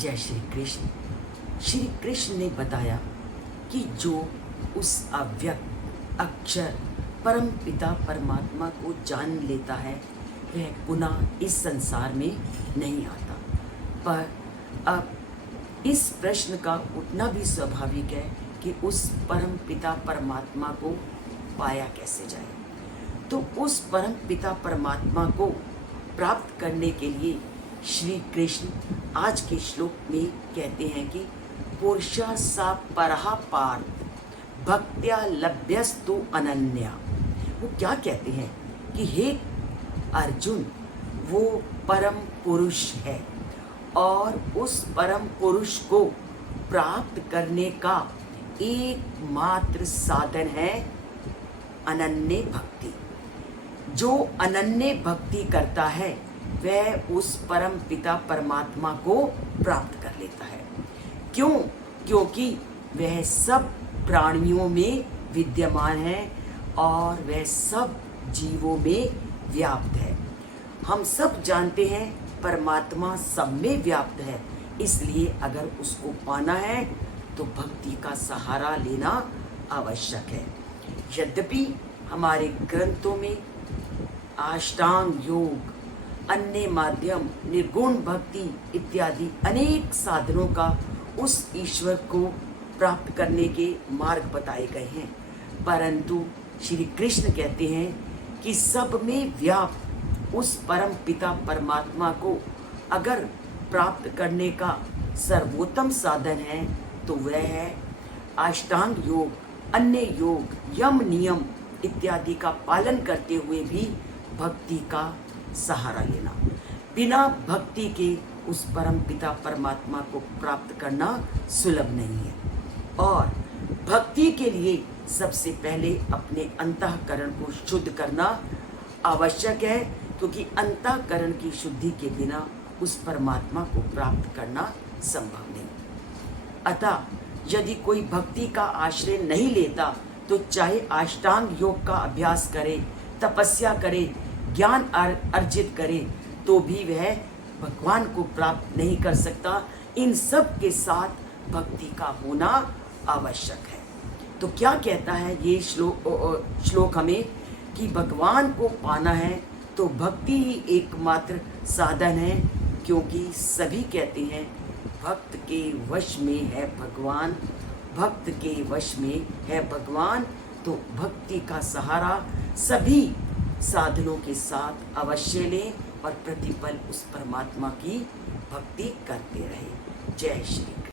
जय श्री कृष्ण। श्री कृष्ण ने बताया कि जो उस अव्यक्त अक्षर परम पिता परमात्मा को जान लेता है वह पुनः इस संसार में नहीं आता। पर अब इस प्रश्न का उठना भी स्वाभाविक है कि उस परम पिता परमात्मा को पाया कैसे जाए। तो उस परम पिता परमात्मा को प्राप्त करने के लिए श्री कृष्ण आज के श्लोक में कहते हैं कि पुरुषा सा परहा पार्थ भक्त्या लभ्यस्तु अनन्या। वो क्या कहते हैं कि हे अर्जुन, वो परम पुरुष है और उस परम पुरुष को प्राप्त करने का एकमात्र साधन है अनन्य भक्ति। जो अनन्य भक्ति करता है वह उस परम पिता परमात्मा को प्राप्त कर लेता है। क्यों? क्योंकि वह सब प्राणियों में विद्यमान है और वह सब जीवों में व्याप्त है। हम सब जानते हैं परमात्मा सब में व्याप्त है, इसलिए अगर उसको पाना है तो भक्ति का सहारा लेना आवश्यक है। यद्यपि हमारे ग्रंथों में अष्टांग योग, अन्य माध्यम, निर्गुण भक्ति इत्यादि अनेक साधनों का उस ईश्वर को प्राप्त करने के मार्ग बताए गए हैं, परंतु श्री कृष्ण कहते हैं कि सब में व्याप्त उस परम पिता परमात्मा को अगर प्राप्त करने का सर्वोत्तम साधन है तो वह है अष्टांग योग, अन्य योग, यम नियम इत्यादि का पालन करते हुए भी भक्ति का सहारा लेना। बिना भक्ति के उस परम पिता परमात्मा को प्राप्त करना सुलभ नहीं है। और भक्ति के लिए सबसे पहले अपने अंतःकरण को शुद्ध करना आवश्यक है, क्योंकि अंतःकरण की शुद्धि के बिना उस परमात्मा को प्राप्त करना संभव नहीं। अतः यदि कोई भक्ति का आश्रय नहीं लेता तो चाहे अष्टांग योग का अभ्यास करे, तपस्या करे, ज्ञान अर्जित करे, तो भी वह भगवान को प्राप्त नहीं कर सकता। इन सब के साथ भक्ति का होना आवश्यक है। तो क्या कहता है ये श्लोक हमें कि भगवान को पाना है तो भक्ति ही एकमात्र साधन है, क्योंकि सभी कहते हैं भक्त के वश में है भगवान, भक्त के वश में है भगवान। तो भक्ति का सहारा सभी साधनों के साथ अवश्य लें और प्रतिपल उस परमात्मा की भक्ति करते रहें। जय श्री कृष्ण।